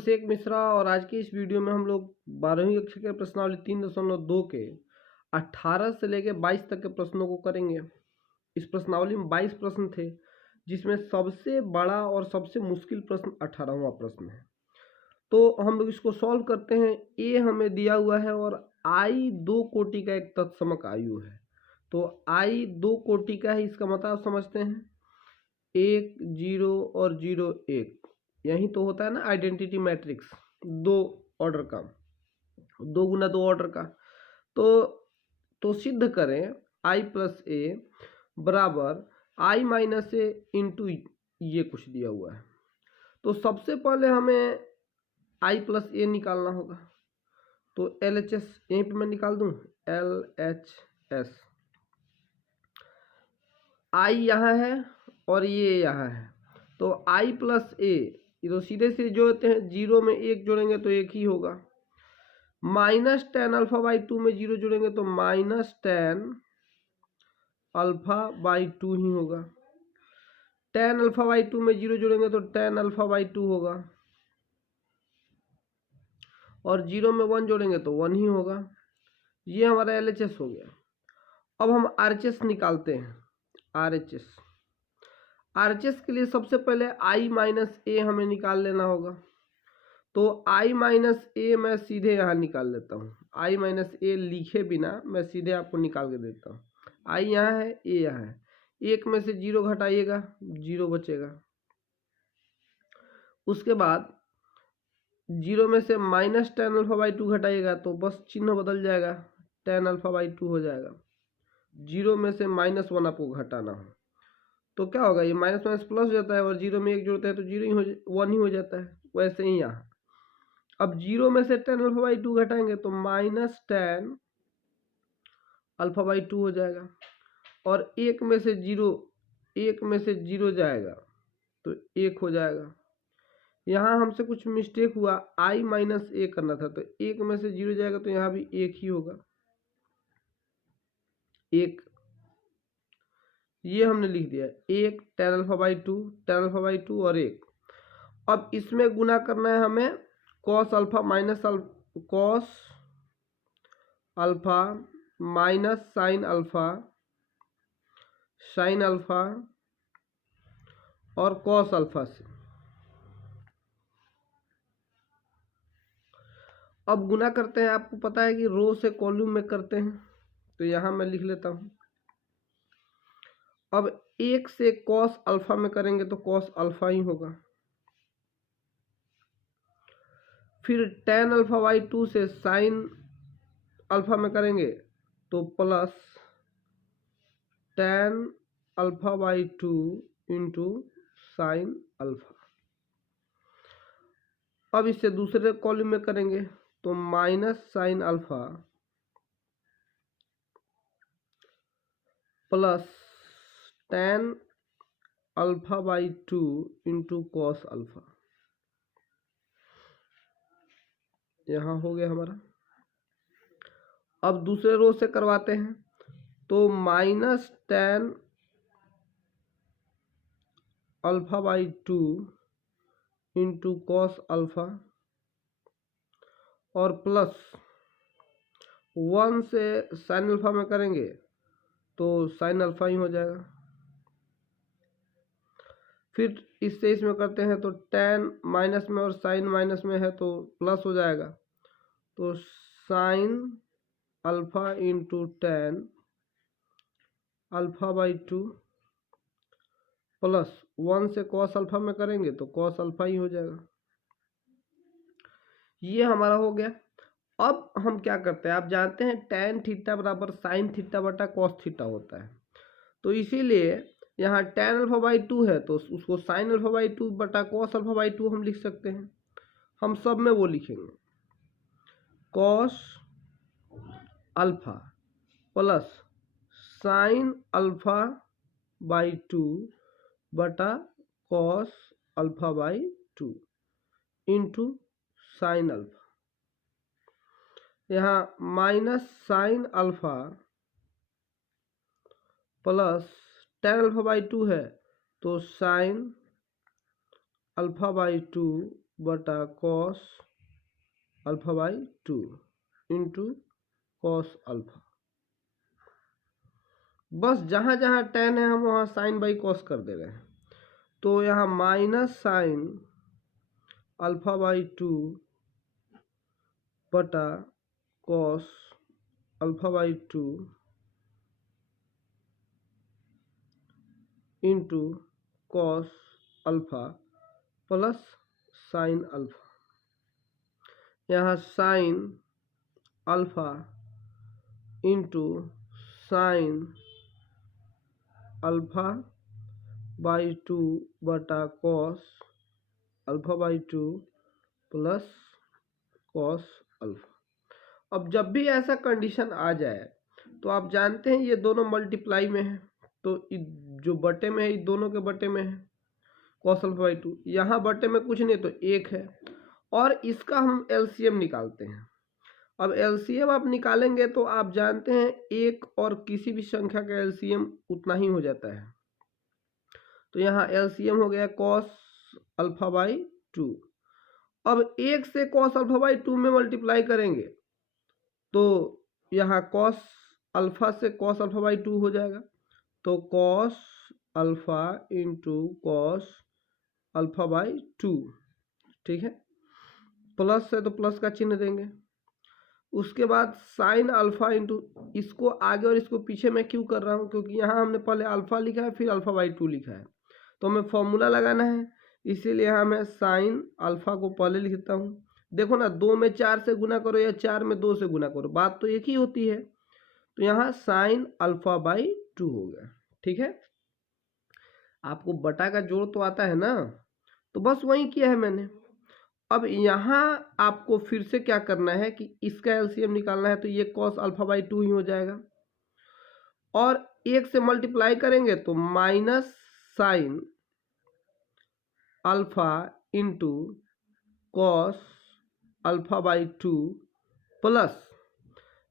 अभिषेक मिश्रा और आज की इस वीडियो में हम लोग 12वीं कक्षा के प्रश्नावली 3.2 के 18 से लेकर 22 तक के प्रश्नों को करेंगे। इस प्रश्नावली में 22 प्रश्न थे, जिसमें सबसे बड़ा और सबसे मुश्किल प्रश्न 18वां प्रश्न है। तो हम लोग इसको सॉल्व करते हैं। ए हमें दिया हुआ है और आई 2 कोटि का एक तत्समक आयु है। तो आई 2 कोटि का है, इसका मतलब आप समझते हैं 1 0 और 0 1, यही तो होता है ना आइडेंटिटी मैट्रिक्स, 2 ऑर्डर का, 2 गुना 2 ऑर्डर का। तो सिद्ध करें आई प्लस ए बराबर आई माइनस ए इंटू ये कुछ दिया हुआ है। तो सबसे पहले हमें आई प्लस ए निकालना होगा। तो एल एच एस यहीं पर मैं निकाल दूं, एल एच एस। आई यहाँ है और ये यहाँ है, तो आई प्लस ए ये तो सीधे से जोड़ते हैं, 0 में 1 जोड़ेंगे तो 1 ही होगा। माइनस टेन अल्फा बाई 2 में 0 जोड़ेंगे तो माइनस टेन अल्फा बाई 2 ही होगा। टेन अल्फा बाई 2 में 0 जोड़ेंगे तो टेन अल्फा बाई 2 होगा, और 0 में 1 जोड़ेंगे तो 1 ही होगा। ये हमारा एल एच एस हो गया। अब हम आर एच एस निकालते हैं। आर एच एस के लिए सबसे पहले आई माइनस ए हमें निकाल लेना होगा। तो आई माइनस ए मैं सीधे यहाँ निकाल लेता हूँ। आई माइनस ए लिखे बिना मैं सीधे आपको निकाल के देता हूँ। आई यहाँ है, ए यहाँ है, 1 में से 0 घटाइएगा, 0 बचेगा। उसके बाद 0 में से माइनस टेन अल्फा बाई 2 घटाइएगा तो बस चिन्ह बदल जाएगा, टेन अल्फा बाई 2 हो जाएगा। 0 में से -1 आपको घटाना हो तो क्या होगा, ये माइनस माइनस प्लस हो जाता है, और 0 में 1 जोड़ते हैं तो 1 ही हो जाता है। वैसे ही यहाँ अब 0 में से टेन अल्फा बाई 2 घटाएंगे तो माइनस टेन अल्फा बाई 2 हो जाएगा, और 1 में से 0 जाएगा तो 1 हो जाएगा। यहाँ हमसे कुछ मिस्टेक हुआ, आई माइनस ए करना था, तो 1 में से 0 जाएगा तो यहाँ भी 1 ही होगा, 1। ये हमने लिख दिया 1 टेन अल्फा बाई 2 और 1। अब इसमें गुना करना है हमें cos alpha minus sine alpha और कॉस अल्फा से। अब गुना करते हैं, आपको पता है कि रो से कॉलम में करते हैं, तो यहाँ मैं लिख लेता हूँ। अब 1 से कॉस अल्फा में करेंगे तो कॉस अल्फा ही होगा। फिर टेन अल्फा बाई 2 से साइन अल्फा में करेंगे तो plus tan alpha by 2 into sine alpha. अब इससे दूसरे कॉलम में करेंगे तो minus sine alpha plus tan alpha by 2 into cos alpha. यहाँ हो गया हमारा। अब दूसरे रो से करवाते हैं तो minus ten alpha by 2 into cos alpha और प्लस 1 से साइन अल्फा में करेंगे तो साइन अल्फा ही हो जाएगा। फिर इससे इसमें करते हैं तो टेन माइनस में और साइन माइनस में है तो प्लस हो जाएगा, तो sine alpha into ten alpha by 2 plus 1 से कॉस अल्फा में करेंगे तो कॉस अल्फा ही हो जाएगा। ये हमारा हो गया। अब हम क्या करते हैं, आप जानते हैं टेन थीटा बराबर साइन थीटा बटा कॉस थीटा होता है, तो इसीलिए यहाँ टेन अल्फा बाई 2 है तो उसको साइन अल्फा बाई 2 बटा कॉस अल्फा बाई 2 हम लिख सकते हैं। हम सब में वो लिखेंगे, cos alpha plus sine alpha by 2 बटा cos alpha by 2 into sine alpha. यहाँ minus sine alpha plus tan alpha by 2 है तो साइन अल्फा बाई 2 बटा cos alpha by 2 into cos alpha. बस जहाँ जहाँ tan है हम वहाँ साइन बाई कॉस कर दे रहे हैं। तो यहाँ माइनस साइन अल्फा बाई 2 बटा cos alpha by 2 into cos alpha plus sine alpha. यहाँ sine alpha into sine alpha by 2 बटा cos alpha by 2 plus cos alpha. अब जब भी ऐसा कंडीशन आ जाए तो आप जानते हैं ये दोनों मल्टीप्लाई में है, तो जो बटे में है ये दोनों के बटे में है कॉस अल्फा बाई 2। यहाँ बटे में कुछ नहीं तो 1 है, और इसका हम एलसीएम निकालते हैं। अब एलसीएम आप निकालेंगे तो आप जानते हैं एक और किसी भी संख्या का एलसीएम उतना ही हो जाता है। तो यहाँ एलसीएम हो गया कॉस अल्फा बाई 2। अब 1 से कॉस अल्फा बाई 2 में मल्टीप्लाई करेंगे तो यहाँ कॉस अल्फा से कॉस अल्फा बाई 2 हो जाएगा। तो cos alpha into cos alpha by 2, ठीक है। प्लस है तो प्लस का चिन्ह देंगे। उसके बाद साइन अल्फा इंटू, इसको आगे और इसको पीछे मैं क्यों कर रहा हूँ, क्योंकि यहाँ हमने पहले अल्फा लिखा है फिर अल्फा बाई 2 लिखा है, तो हमें फॉर्मूला लगाना है, इसीलिए यहाँ मैं साइन अल्फा को पहले लिखता हूँ। देखो ना, 2 में 4 से गुना करो या 4 में 2 से गुना करो, बात तो एक ही होती है। तो यहाँ साइन अल्फा बाई 2 हो गया, ठीक है। आपको बटा का जोड़ तो आता है ना, तो बस वही किया है मैंने। अब यहाँ आपको फिर से क्या करना है कि इसका एलसीएम निकालना है, तो ये कॉस अल्फा बाई 2 ही हो जाएगा, और 1 से मल्टीप्लाई करेंगे तो minus sine alpha into cos alpha by 2 plus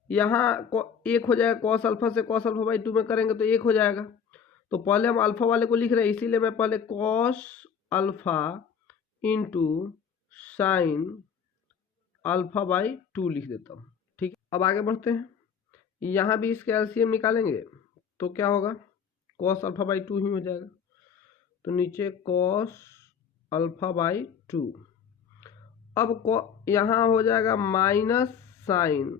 यहाँ 1 हो जाएगा, कॉस अल्फा से कॉस अल्फा बाई 2 में करेंगे तो 1 हो जाएगा। तो पहले हम अल्फा वाले को लिख रहे हैं, इसीलिए मैं पहले cos alpha into sine alpha by 2 लिख देता हूँ, ठीक। अब आगे बढ़ते हैं, यहाँ भी इसके एलसीएम निकालेंगे तो क्या होगा, कॉस अल्फा बाई 2 ही हो जाएगा। तो नीचे कॉस अल्फा बाई 2, अब यहाँ हो जाएगा minus sine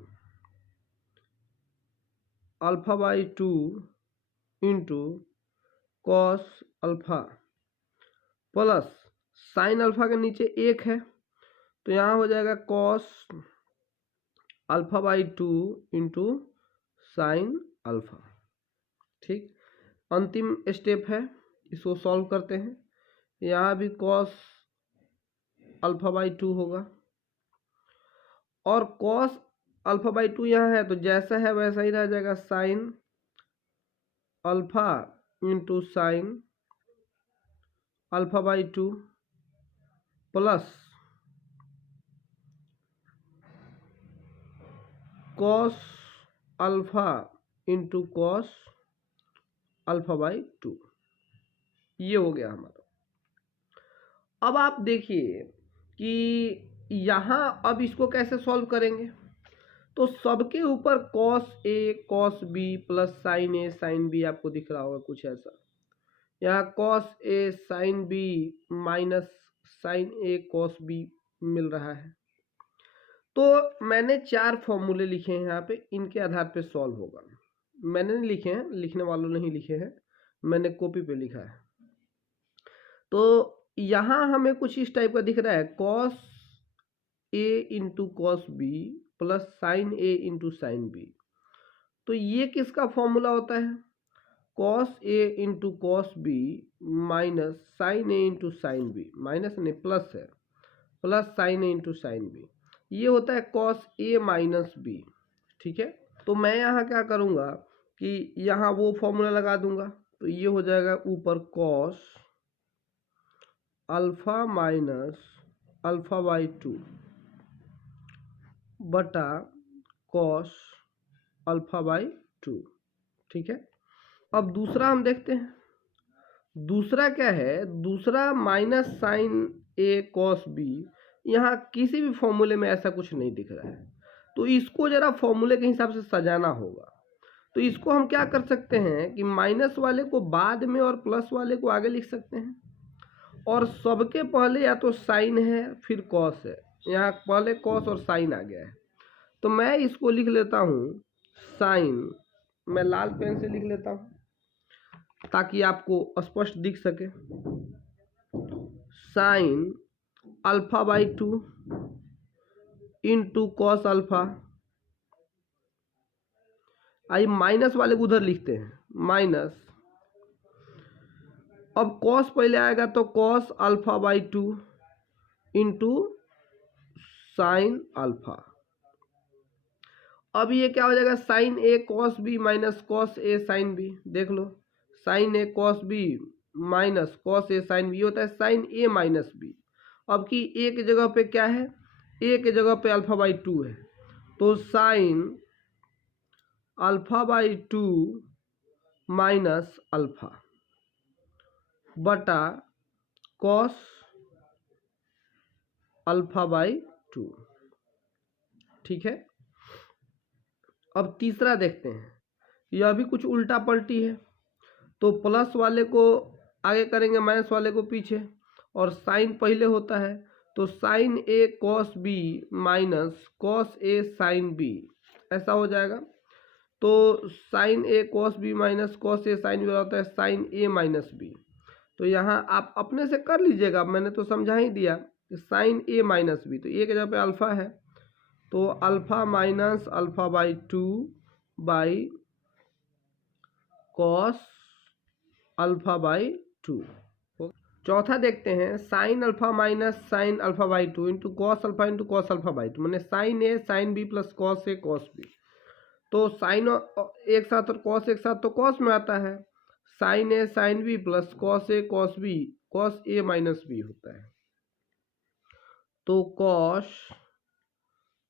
alpha by 2 into cos alpha plus sine alpha के नीचे 1 है, तो यहाँ हो जाएगा cos alpha by 2 into sine alpha, ठीक। अंतिम स्टेप है, इसको सॉल्व करते हैं। यहाँ भी कॉस अल्फा बाई 2 होगा, और कॉस अल्फा बाई 2 यहाँ है तो जैसा है वैसा ही रह जाएगा, sign alpha into sine alpha by 2 plus cos alpha into cos alpha by 2। ये हो गया हमारा। अब आप देखिए कि यहाँ अब इसको कैसे सॉल्व करेंगे, तो सबके ऊपर cos A cos B plus sine A sine B आपको दिख रहा होगा कुछ ऐसा। यहाँ cos A sign B minus sine A cos B मिल रहा है। तो मैंने 4 फॉर्मूले लिखे हैं यहाँ पे, इनके आधार पे सॉल्व होगा। मैंने नहीं लिखे हैं, लिखने वालों ने ही लिखे हैं, मैंने कॉपी पे लिखा है। तो यहाँ हमें कुछ इस टाइप का दिख रहा है, cos A into cos B plus sine A into sine B. तो ये किसका फॉर्मूला होता है, cos A into cos B minus sine A into sine B, minus नहीं प्लस है, plus sine A into sine B, ये होता है कॉस ए माइनस बी, ठीक है। तो मैं यहाँ क्या करूँगा कि यहाँ वो फॉर्मूला लगा दूंगा, तो ये हो जाएगा ऊपर cos alpha minus alpha by 2 बटा कॉस अल्फा बाई 2, ठीक है। अब दूसरा हम देखते हैं, दूसरा क्या है, दूसरा माइनस साइन ए कॉस बी यहाँ किसी भी फॉर्मूले में ऐसा कुछ नहीं दिख रहा है, तो इसको जरा फॉर्मूले के हिसाब से सजाना होगा। तो इसको हम क्या कर सकते हैं कि माइनस वाले को बाद में और प्लस वाले को आगे लिख सकते हैं, और सबके पहले या तो साइन है फिर कॉस है, यहाँ पहले कॉस और साइन आ गया है, तो मैं इसको लिख लेता हूँ साइन, मैं लाल पेन से लिख लेता हूँ ताकि आपको स्पष्ट दिख सके। Sign alpha by 2 into cos alpha. आइए माइनस वाले को उधर लिखते हैं, माइनस, अब कॉस पहले आएगा तो cos alpha by 2 into sine alpha. अब ये क्या हो जाएगा, sign A cos B minus cos A sine B. देख लो, sign A cos B minus cos A sine B होता है साइन ए माइनस बी। अब की ए की जगह पे क्या है, ए की जगह पे अल्फा बाई 2 है, तो sine alpha by 2 minus alpha बटा कॉस अल्फा बाई 2। ठीक है, अब तीसरा देखते हैं, यह भी कुछ उल्टा पलटी है, तो प्लस वाले को आगे करेंगे माइनस वाले को पीछे, और साइन पहले होता है तो sign A cos B minus cos A sine B, ऐसा हो जाएगा। तो sign A cos B minus cos A sine B होता है साइन ए माइनस बी। तो यहाँ आप अपने से कर लीजिएगा, मैंने तो समझा ही दिया कि साइन ए माइनस बी, तो ए के जगह पे अल्फा है तो alpha minus alpha by 2 by cos alpha by 2। चौथा देखते हैं, sine alpha minus sine alpha by 2 into cos alpha by 2, मैंने sign A sine B plus cos A cos B. तो साइन एक साथ और कॉस एक साथ तो कॉस में आता है, sign A sine B plus cos A cos B, cos A minus B होता है। तो cos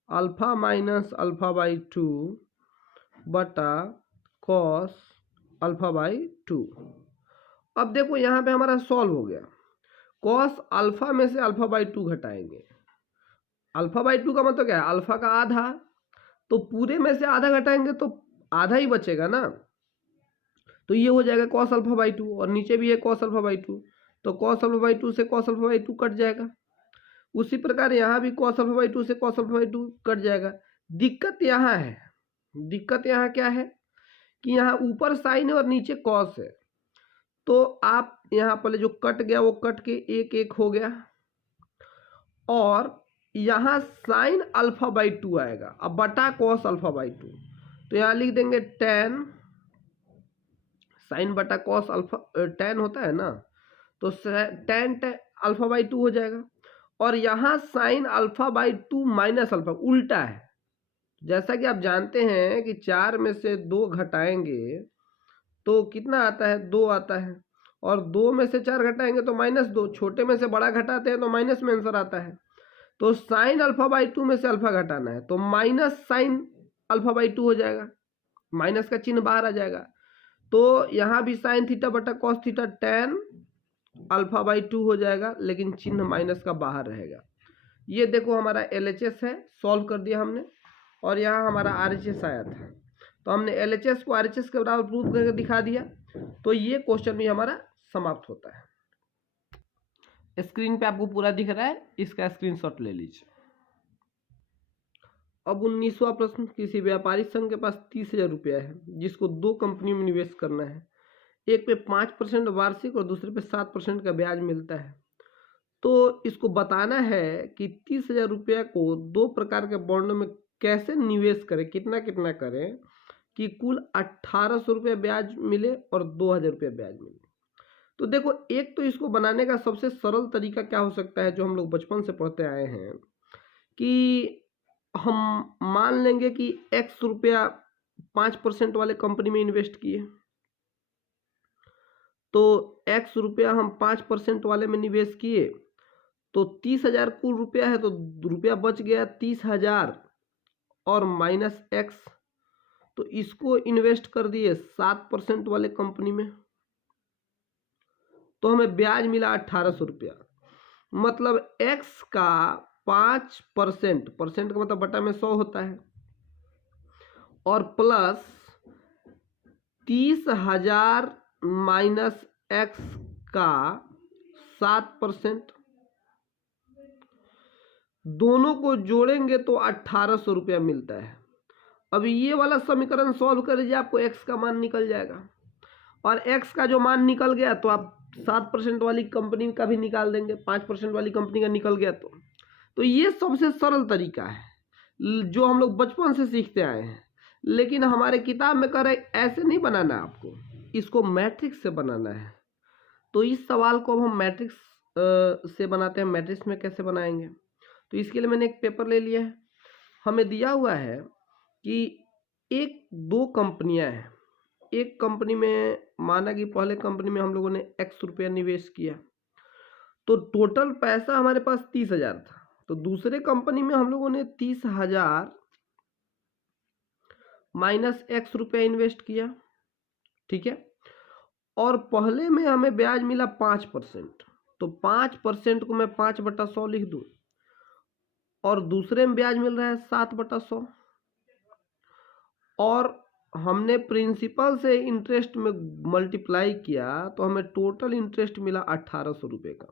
alpha minus alpha by 2 बटा कॉस अल्फा बाई 2। अब देखो यहाँ पे हमारा सॉल्व हो गया, कॉस अल्फा में से अल्फा बाई 2 घटाएंगे, अल्फा बाई 2 का मतलब क्या है, अल्फा का आधा, तो पूरे में से आधा घटाएंगे तो आधा ही बचेगा ना, तो ये हो जाएगा कॉस अल्फा बाई 2, और नीचे भी है कॉस अल्फा बाई 2, तो कॉस अल्फा बाई 2 से कॉस अल्फा बाई 2 कट जाएगा। उसी प्रकार यहाँ भी कॉस अल्फा बाई 2 से कॉस अल्फा बाई 2 कट जाएगा। दिक्कत यहाँ है, दिक्कत यहाँ क्या है कि यहाँ ऊपर साइन है और नीचे कॉस है, तो आप यहाँ पहले जो कट गया वो कट के एक एक हो गया, और यहाँ साइन अल्फा बाई 2 आएगा, अब बटा कॉस अल्फा बाई 2, तो यहाँ लिख देंगे टेन साइन बटा कॉस अल्फा, टेन होता है ना, तो टेन अल्फा बाई 2 हो जाएगा। और यहाँ sine alpha by 2 minus alpha उल्टा है, जैसा कि आप जानते हैं कि 4 में से 2 घटाएंगे तो कितना आता है, 2 आता है, और 2 में से 4 घटाएंगे तो -2, छोटे में से बड़ा घटाते हैं तो माइनस में आंसर आता है। तो साइन अल्फा बाई 2 में से अल्फा घटाना है तो माइनस साइन अल्फा बाई 2 हो जाएगा, माइनस का चिन्ह बाहर आ जाएगा, तो यहाँ भी साइन थीटा बटा cos theta tan alpha by 2 हो जाएगा, लेकिन चिन्ह माइनस का बाहर रहेगा। ये देखो हमारा LHS है, सॉल्व कर दिया हमने, और यहाँ हमारा RHS आया था, तो हमने LHS को RHS के बराबर प्रूव करके दिखा दिया, तो ये क्वेश्चन भी हमारा समाप्त होता है। स्क्रीन पे आपको पूरा दिख रहा है, इसका स्क्रीनशॉट ले लीजिए। अब 19वां प्रश्न, किसी व्यापारी संघ के पास 30,000 रुपया है जिसको 2 कंपनी में निवेश करना है, एक पे 5% वार्षिक और दूसरे पे 7% का ब्याज मिलता है, तो इसको बताना है कि 30,000 रुपया को 2 प्रकार के बॉन्डों में कैसे निवेश करें, कितना कितना करें कि कुल 1800 रुपये ब्याज मिले और 2,000 रुपये ब्याज मिले। तो देखो, एक तो इसको बनाने का सबसे सरल तरीका क्या हो सकता है, जो हम लोग बचपन से पढ़ते आए हैं, कि हम मान लेंगे कि x रुपया 5% वाले कंपनी में इन्वेस्ट किए, तो x रुपया हम 5% वाले में निवेश किए, तो 30,000 कुल रुपया है, तो रुपया बच गया 30,000 और माइनस x, तो इसको इन्वेस्ट कर दिए 7% वाले कंपनी में, तो हमें ब्याज मिला 1800 रुपया। मतलब x का 5%, परसेंट का मतलब बटा में 100 होता है, और प्लस 30,000 माइनस एक्स का 7%, दोनों को जोड़ेंगे तो 1800 रुपया मिलता है। अब ये वाला समीकरण सॉल्व कर लीजिए, आपको x का मान निकल जाएगा, और x का जो मान निकल गया तो आप 7% वाली कंपनी का भी निकाल देंगे, 5% वाली कंपनी का निकल गया तो ये सबसे सरल तरीका है जो हम लोग बचपन से सीखते आए हैं, लेकिन हमारे किताब में कह रहे ऐसे नहीं बनाना है, आपको इसको मैट्रिक्स से बनाना है। तो इस सवाल को अब हम मैट्रिक्स से बनाते हैं। मैट्रिक्स में कैसे बनाएंगे, तो इसके लिए मैंने एक पेपर ले लिया है। हमें दिया हुआ है कि दो कंपनियां हैं, एक कंपनी में माना कि पहले कंपनी में हम लोगों ने x रुपया निवेश किया, तो टोटल पैसा हमारे पास 30,000 था। तो दूसरे कंपनी में हम लोगों ने 30,000 माइनस x रुपया इन्वेस्ट किया, ठीक है। और पहले में हमें ब्याज मिला 5%, तो 5% को मैं 5/100 लिख दूं, और दूसरे में ब्याज मिल रहा है 7/100, और हमने प्रिंसिपल से इंटरेस्ट में मल्टीप्लाई किया तो हमें टोटल इंटरेस्ट मिला 1800 रुपये का।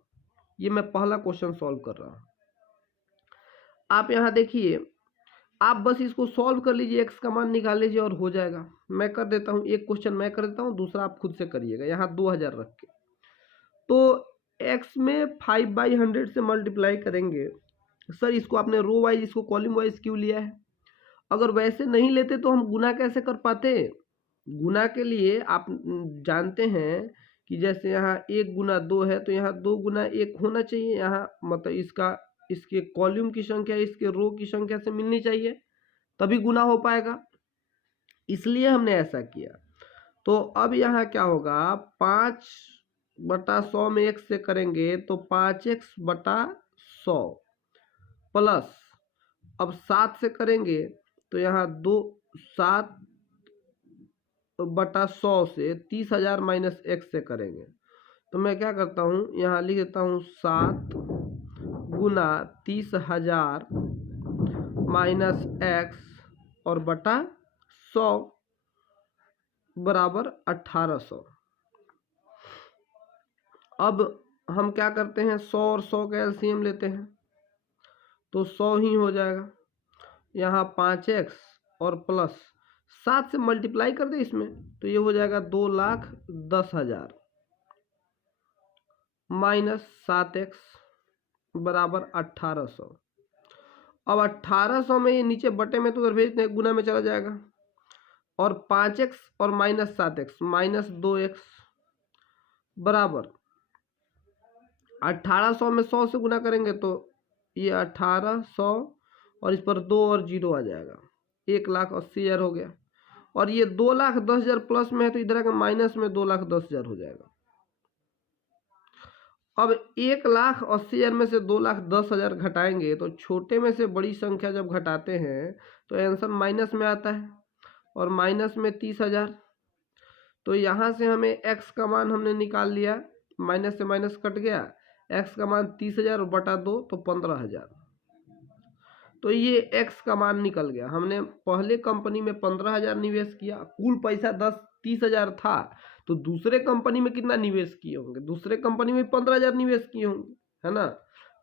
ये मैं पहला क्वेश्चन सॉल्व कर रहा हूँ। आप यहाँ देखिए, आप बस इसको सॉल्व कर लीजिए, x का मान निकाल लीजिए और हो जाएगा। मैं कर देता हूँ, एक क्वेश्चन मैं कर देता हूँ, दूसरा आप खुद से करिएगा। यहाँ 2000 रख के, तो x में 5/100 से मल्टीप्लाई करेंगे। सर इसको आपने रो वाइज, इसको कॉलम वाइज क्यों लिया है? अगर वैसे नहीं लेते तो हम गुना कैसे कर पाते? गुना के लिए आप जानते हैं कि जैसे यहाँ 1 गुना 2 है, तो यहाँ 2 गुना 1 होना चाहिए। यहाँ मतलब इसके कॉलम की संख्या इसके रो की संख्या से मिलनी चाहिए, तभी गुना हो पाएगा, इसलिए हमने ऐसा किया। तो अब यहाँ क्या होगा, 5/100 में x से करेंगे तो 5x/100 प्लस, अब 7 से करेंगे तो यहाँ 7/100 से 30,000 माइनस x से करेंगे, तो मैं क्या करता हूँ, यहाँ लिख देता हूँ 7 गुना 30,000 माइनस x और बटा 100 बराबर 1800। अब हम क्या करते हैं, 100 और 100 का एलसीएम लेते हैं, तो 100 ही हो जाएगा। यहाँ 5x और प्लस 7 से मल्टीप्लाई कर दे इसमें, तो ये हो जाएगा 2,10,000 माइनस 7x बराबर 1800। अब 1800 में ये नीचे बटे में तो उधर भेज दें, गुना में चला जाएगा, और 5x और माइनस 7x माइनस 2x बराबर 1800 में 100 से गुना करेंगे तो ये 1800 और इस पर 2 और 0 आ जाएगा, 1,80,000 हो गया। और ये 2,10,000 प्लस में है तो इधर आकर माइनस में 2,10,000 हो जाएगा। अब 1,80,000 में से 2,10,000 घटाएंगे तो छोटे में से बड़ी संख्या जब घटाते हैं तो आंसर माइनस में आता है, और माइनस में 30,000। तो यहाँ से हमें x का मान हमने निकाल लिया, माइनस से माइनस कट गया, x का मान 30,000 बटा 2 तो 15,000। तो ये x का मान निकल गया। हमने पहले कंपनी में 15,000 निवेश किया, कुल पैसा 30,000 था, तो दूसरे कंपनी में कितना निवेश किए होंगे? दूसरे कंपनी में 15,000 निवेश किए होंगे, है ना।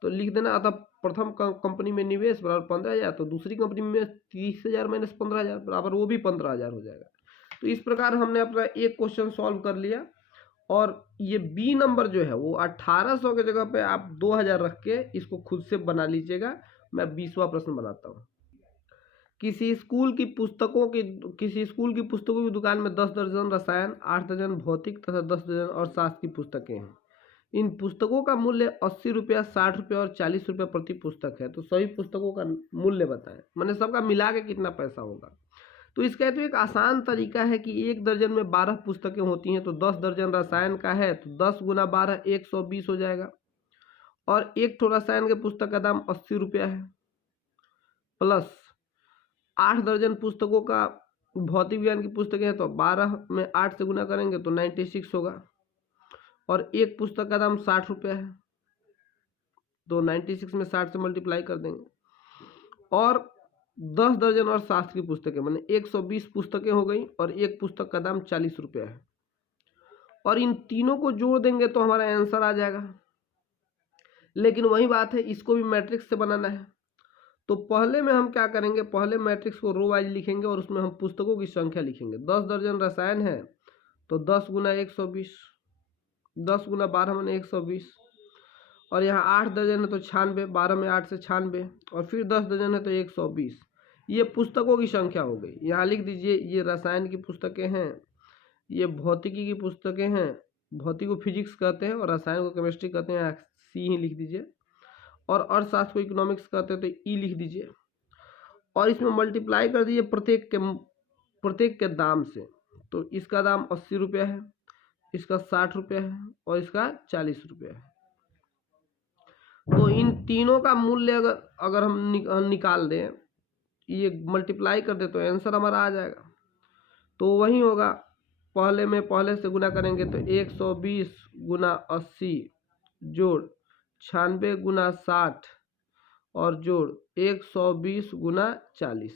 तो लिख देना, अतः प्रथम कंपनी में निवेश बराबर 15,000, तो दूसरी कंपनी में 30,000 माइनस 15,000 बराबर वो भी 15,000 हो जाएगा। तो इस प्रकार हमने अपना एक क्वेश्चन सॉल्व कर लिया, और ये बी नंबर जो है वो 1800 के जगह पे आप 2000 रख के इसको खुद से बना लीजिएगा। मैं 20वां प्रश्न बनाता हूँ। किसी स्कूल की पुस्तकों की दुकान में 10 दर्जन रसायन, 8 दर्जन भौतिक तथा 10 दर्जन और शास्त्र की पुस्तकें हैं। इन पुस्तकों का मूल्य 80 रुपया, 60 रुपया और 40 रुपया प्रति पुस्तक है। तो सभी पुस्तकों का मूल्य बताएं, मैंने सबका मिला के कितना पैसा होगा। तो इसका तो एक आसान तरीका है कि 1 दर्जन में 12 पुस्तकें होती हैं, तो 10 दर्जन रसायन का है तो 10 गुना 12 120 हो जाएगा, और एक ठो रसायन के पुस्तक का दाम 80 रुपया है, प्लस 8 दर्जन पुस्तकों का भौतिक विज्ञान की पुस्तकें हैं तो 12 में 8 से गुना करेंगे तो 96 होगा, और एक पुस्तक का दाम 60 रुपया है। तो 96 में 60 से मल्टीप्लाई कर देंगे। और 10 दर्जन और शास्त्रीय पुस्तकें, मैंने 120 पुस्तकें हो गई और एक पुस्तक का दाम 40 रुपया है। और इन तीनों को जोड़ देंगे तो हमारा आंसर आ जाएगा। लेकिन वही बात है, इसको भी मैट्रिक्स से बनाना है। तो पहले में हम क्या करेंगे, पहले मैट्रिक्स को रो वाइज लिखेंगे और उसमें हम पुस्तकों की संख्या लिखेंगे। 10 दर्जन रसायन है तो 10 गुना 120, 10 गुना 12 मैंने 120। और यहाँ 8 दर्जन है तो 96, 12 में 8 से 96, और फिर 10 दर्जन है तो 120। ये पुस्तकों की संख्या हो गई। यहाँ लिख दीजिए ये रसायन की पुस्तकें हैं, ये भौतिकी की पुस्तकें हैं, भौतिक को फिजिक्स कहते हैं और रसायन को केमिस्ट्री कहते हैं, सी ही लिख दीजिए। और अर्थशास्त्र को इकोनॉमिक्स कहते हैं तो ई लिख दीजिए। और इसमें मल्टीप्लाई कर दीजिए प्रत्येक के दाम से। तो इसका दाम 80 रुपया है, इसका 60 रुपया है और इसका 40 रुपया है। तो इन तीनों का मूल्य अगर हम निकाल दें, ये मल्टीप्लाई कर दे तो आंसर हमारा आ जाएगा। तो वही होगा, पहले से गुना करेंगे तो 120 गुना 80 जोड़ 96 गुना 60 और जोड़ 120 गुना 40।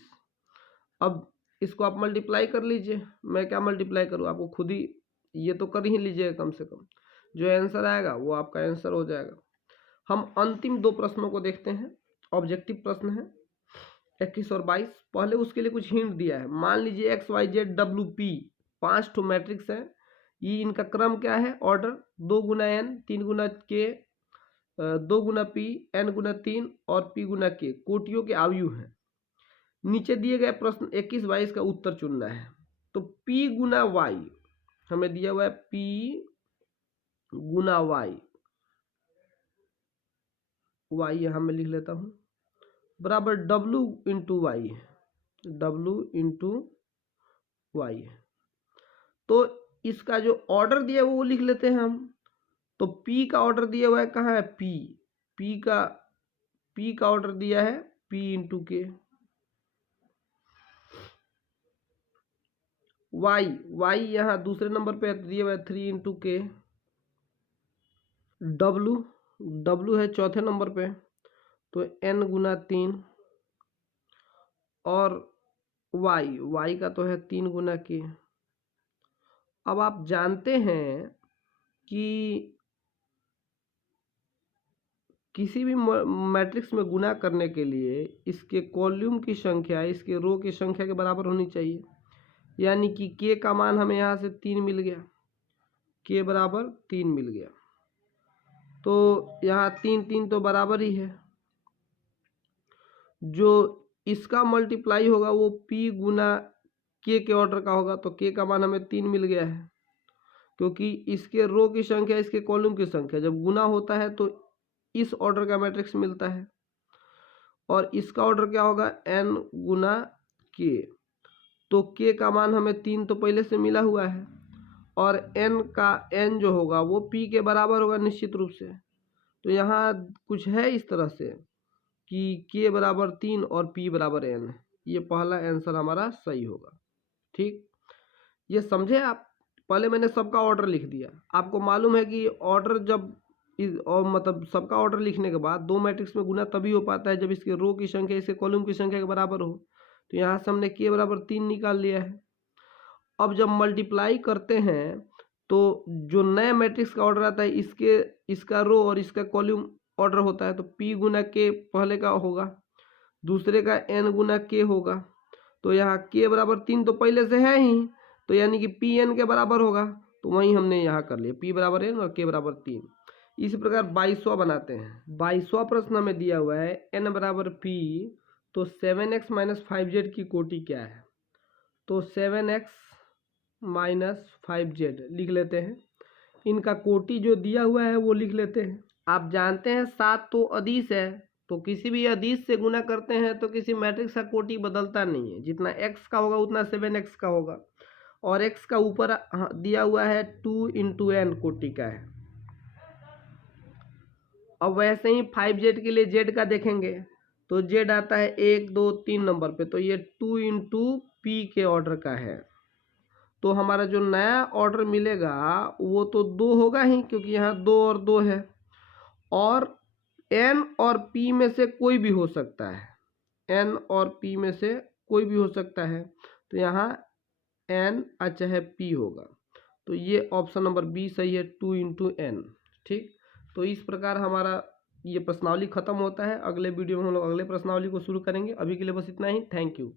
अब इसको आप मल्टीप्लाई कर लीजिए। मैं क्या मल्टीप्लाई करूँ, आपको खुद ही ये तो कर ही लीजिएगा। कम से कम जो आंसर आएगा वो आपका आंसर हो जाएगा। हम अंतिम 2 प्रश्नों को देखते हैं। ऑब्जेक्टिव प्रश्न है 21 और 22। पहले उसके लिए कुछ हिंट दिया है। मान लीजिए XYZWP 5 ठो मैट्रिक्स है। ये इनका क्रम क्या है, ऑर्डर 2 गुना n, 3 गुना k, 2 गुना p, n गुना 3 और p गुना k कोटियों के आयु हैं। नीचे दिए गए प्रश्न 21-22 का उत्तर चुनना है। तो p गुना y हमें दिया हुआ है, p गुना y, y यहाँ मैं लिख लेता हूँ, बराबर W इंटू वाई है, W इंटू वाई है। तो इसका जो ऑर्डर दिया है वो लिख लेते हैं हम। तो P का ऑर्डर दिया हुआ है, कहाँ है P का ऑर्डर दिया है P इंटू के। Y यहाँ दूसरे नंबर पे दिया हुआ है 3 इंटू के। W है चौथे नंबर पे तो n गुना 3 और y का तो है 3 गुना के। अब आप जानते हैं कि किसी भी मैट्रिक्स में गुना करने के लिए इसके कॉलम की संख्या इसके रो की संख्या के बराबर होनी चाहिए। यानी कि k का मान हमें यहाँ से 3 मिल गया, k बराबर 3 मिल गया। तो यहाँ 3 तो बराबर ही है। जो इसका मल्टीप्लाई होगा वो p गुना k के ऑर्डर का होगा। तो k का मान हमें 3 मिल गया है, क्योंकि इसके रो की संख्या इसके कॉलम की संख्या जब गुना होता है तो इस ऑर्डर का मैट्रिक्स मिलता है। और इसका ऑर्डर क्या होगा, n गुना k। तो k का मान हमें 3 तो पहले से मिला हुआ है और n जो होगा वो p के बराबर होगा निश्चित रूप से। तो यहाँ कुछ है इस तरह से कि k बराबर 3 और p बराबर n। ये पहला आंसर हमारा सही होगा। ठीक, ये समझे आप। पहले मैंने सबका ऑर्डर लिख दिया। आपको मालूम है कि ऑर्डर जब और मतलब सबका ऑर्डर लिखने के बाद 2 मैट्रिक्स में गुना तभी हो पाता है जब इसके रो की संख्या इसके कॉलम की संख्या के बराबर हो। तो यहाँ से हमने k बराबर 3 निकाल लिया है। अब जब मल्टीप्लाई करते हैं तो जो नया मैट्रिक्स का ऑर्डर आता है इसका रो और इसका कॉलम ऑर्डर होता है। तो p गुना k पहले का होगा, दूसरे का n गुना k होगा। तो यहाँ k बराबर 3 तो पहले से है ही, तो यानी कि p n के बराबर होगा। तो वहीं हमने यहाँ कर लिया, p बराबर n और k बराबर 3। इसी प्रकार 22वां बनाते हैं। 22वां प्रश्न हमें दिया हुआ है n बराबर p। तो 7x माइनस 5z की कोटि क्या है। तो 7x माइनस 5z लिख लेते हैं। इनका कोटि जो दिया हुआ है वो लिख लेते हैं। आप जानते हैं 7 तो अदिश है, तो किसी भी अदिश से गुना करते हैं तो किसी मैट्रिक्स का कोटि बदलता नहीं है। जितना x का होगा उतना 7x का होगा। और x का ऊपर दिया हुआ है 2 इंटू n कोटि का है। अब वैसे ही 5z के लिए z का देखेंगे तो z आता है 1 2 3 नंबर पे। तो ये 2 इंटू p के ऑर्डर का है। तो हमारा जो नया ऑर्डर मिलेगा वो तो 2 होगा ही, क्योंकि यहाँ 2 और 2 है। और एन और पी में से कोई भी हो सकता है, एन और पी में से कोई भी हो सकता है, तो यहाँ एन चाहे पी होगा। तो ये ऑप्शन नंबर बी सही है, 2 इंटू एन। ठीक, तो इस प्रकार हमारा ये प्रश्नावली खत्म होता है। अगले वीडियो में हम लोग अगले प्रश्नावली को शुरू करेंगे। अभी के लिए बस इतना ही। Thank you.